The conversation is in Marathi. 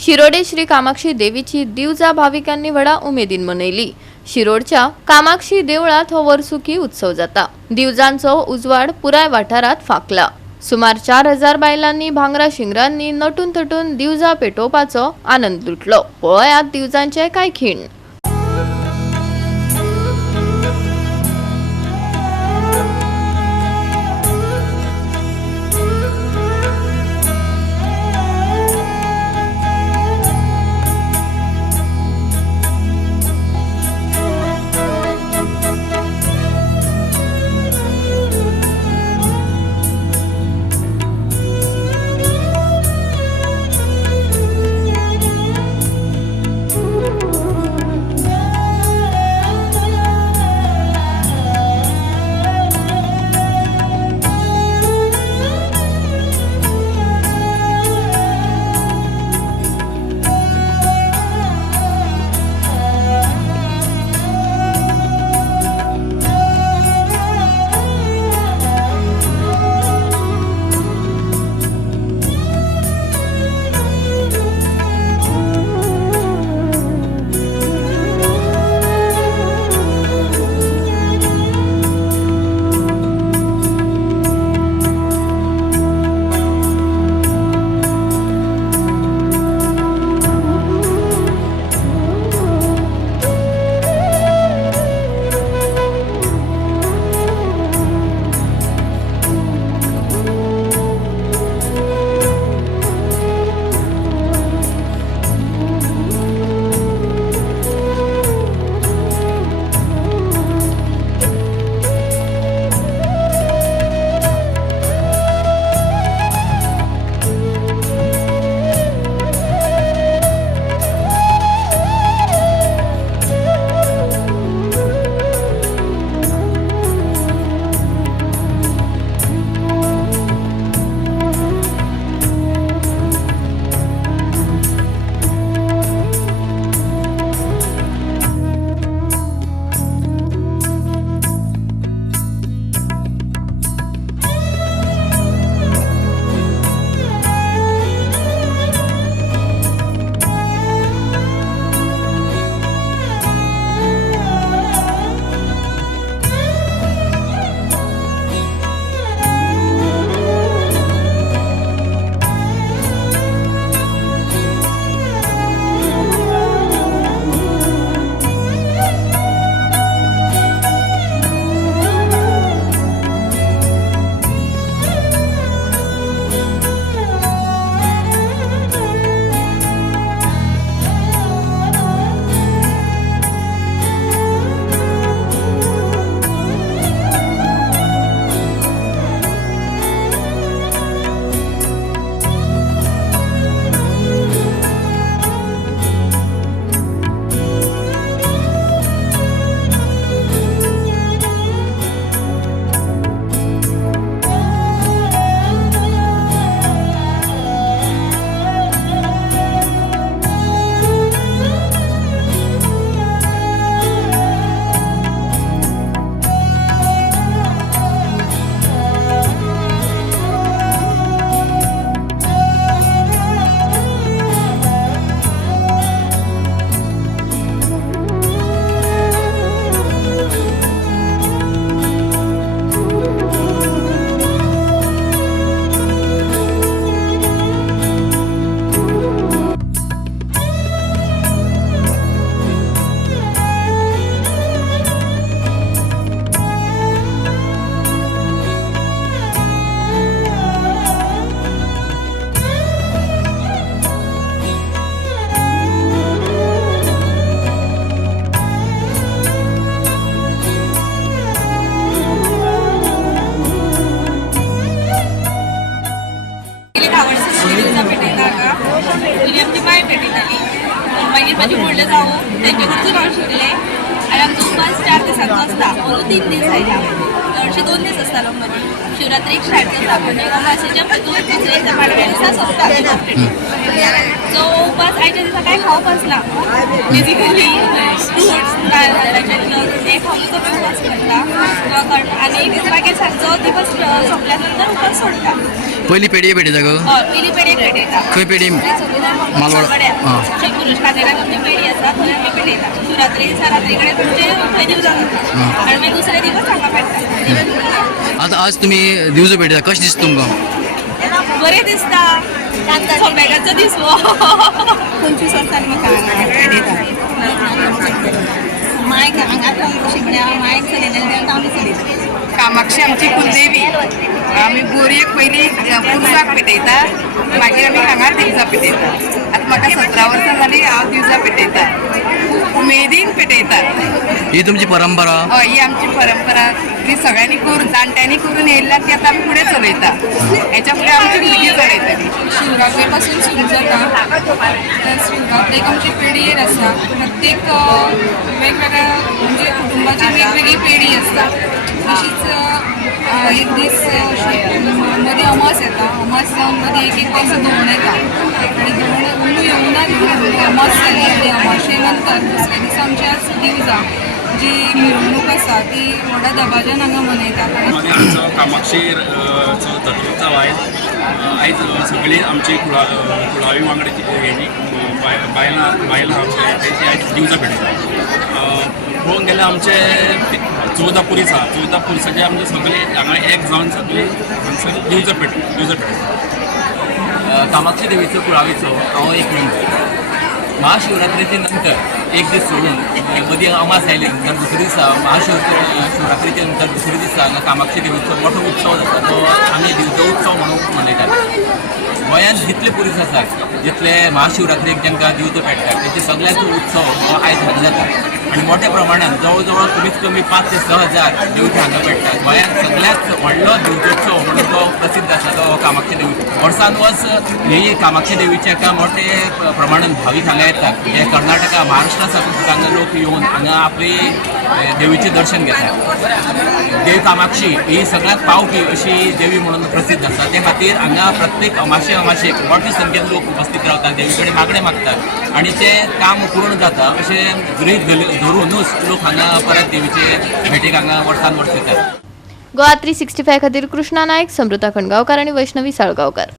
शिरोडे श्री कामाक्षी देवीची दिवजा भाविकांनी व्हडा उमेदीन मनयली। शिरोडच्या कामाक्षी देवळात हो वर्सुकी उत्सव जाता। दिवजांचो उजवाड पुराय वाठारात फाकला। सुमार 4000 बायलांनी भांगरा शिंगरांनी नटून थटून दिवजा पेटोवपाचो आनंद लुटलो। पळयात दिवजांचे काय खीण। मागीर म्हाजी व्हडले जावं तेंचे कडसून हांव शिकलें आनी आमचो उपास 4 दिसांचो आसता अंदू 3 दीस आयला हरशीं 2 दीस आसतालो शिवरात्रीक स्टार्ट जाता म्हणजे अमावासेच्या पयलीं दुसरे दिसा पाडव्या दिसा सोंपता सो उपास आयच्या दिसा काय खावपाच ना बेजिकली फ्रुट्स त्याच्यातलं हे खाऊन कमी उपास करता आणि बाकीचा जो दिवस सोपल्यानंतर उपास सोडता. पहिली पेढी भेटायचा ग पहिली पेढी भेटयता खंय पेढी मालवाड पुरुष खातेला तुमची पेढी आसता थंय आमी पेटयता. शिवरात्री दिसा रात्री कडेन तुमचे थंय दिवजां जाता आनी मागीर दुसरे दिवस हांगा पेटता. आता आज तुम्ही दिवजो भेटता कशें दिसता तुमकां? बरें दिसता सोंपेकाचो दीस हो. 25 वर्सांनी म्हाका हांगा पेटयता. मायक हांगा शिगड्या मायक चलयलेले तेन्ना आमी चलयता. कामाक्षी आमची कुलदेवी. आमी बोरयेक पयली पुरसाक पेटयता मागीर आमी हांगा दिवजां पेटयता. आतां म्हाका 17 वर्सां जालीं हांव दिवजां पेटयता. उमेदीन पेटयतात. ही तुमची परंपरा? हय ही आमची परंपरा. ती सगळ्यांनी करून जाणट्यांनी करून येयल्या ती आतां आमी फुडें चलयता. हेच्या फुडें आमची भुरगीं चलयतलीं. शिवरात्री पासून सुरू जाता. शिवरात्रेक आमची पेढयेर आसा. प्रत्येक वेगवेगळ्या म्हणजे कुटुंबाची वेगवेगळी पेढी आसता. तशीच एक दीस मदीं अमास येता. अमास जावन मदीं एक वर्स धुवण येता आनी धुवण येवना अमास जाली आनी अमाशे नंतर दुसऱ्या दिसा आमची आज दिवजां जी मिरवणूक आसा ती व्हडा दबाज्यान हांगा मनयतात. मागीर आमचो कामाक्षीचो दत्तोत्सव आयज सगळीं आमची कुळावी वांगड्याची हेजी बायलां तेची आयज दिवजां पेटयतात. पळोवंक गेल्यार आमचे 14 पुरीस आहा. 14 पुरसाचे आमचे सगळे हांगा एक जावन सगळे दिवजां पेटयतात. कामाक्षी देवीचो कुळावेचो हांव एक मेंबर. महाशिवरात्रेचे नंतर एक दीस सोडून मदीं अमास आयले नंतर दुसरे दिसा शिवरात्रेचे नंतर दुसरे दिसा कामाक्षी देवीचो मोठो उत्सव जाता तो आमी दिवचो उत्सव म्हणून मनयतात. गोंयांत जितले पुरीस आसात जितले महाशिवरात्रेक जांकां दिवचो पेटतात तेचे सगळ्यांचो उत्सव हो आयज हांगा जाता आनी मोठ्या प्रमाणात जवळ जवळ कमीत कमी 5 ते 6 हजार दिवचे हांगा पेटतात. गोंयांत सगळ्यात व्हडलो दिवचोत्सव म्हणून तो प्रसिद्ध आसा तो कामाक्षी देवी. वर्सान वर्स ही कामाक्षी देवीचे एका मोठे प्रमाणात भावीक हांगा येतात. हे कर्नाटका महाराष्ट्रा साकून हांगा लोक येवन हांगा आपली देवीचे दर्शन घेतात. देव कामाक्षी ही सगळ्यात पावकी अशी देवी म्हणून प्रसिद्ध आसा. ते खातीर हांगा प्रत्येक अमाशेक मोठ्या संख्येन लोक उपस्थित रावतात. देवी कडेन मागणें मागतात आनी तें काम पूर्ण जाता अशें गृहीत धरूनच लोक हांगा परत देवीचे भेटेक हांगा वर्सान वर्स येतात. गोवा 365 खातीर कृष्णा नायक, समृता खणगांवकार आनी वैष्णवी साळगांवकार.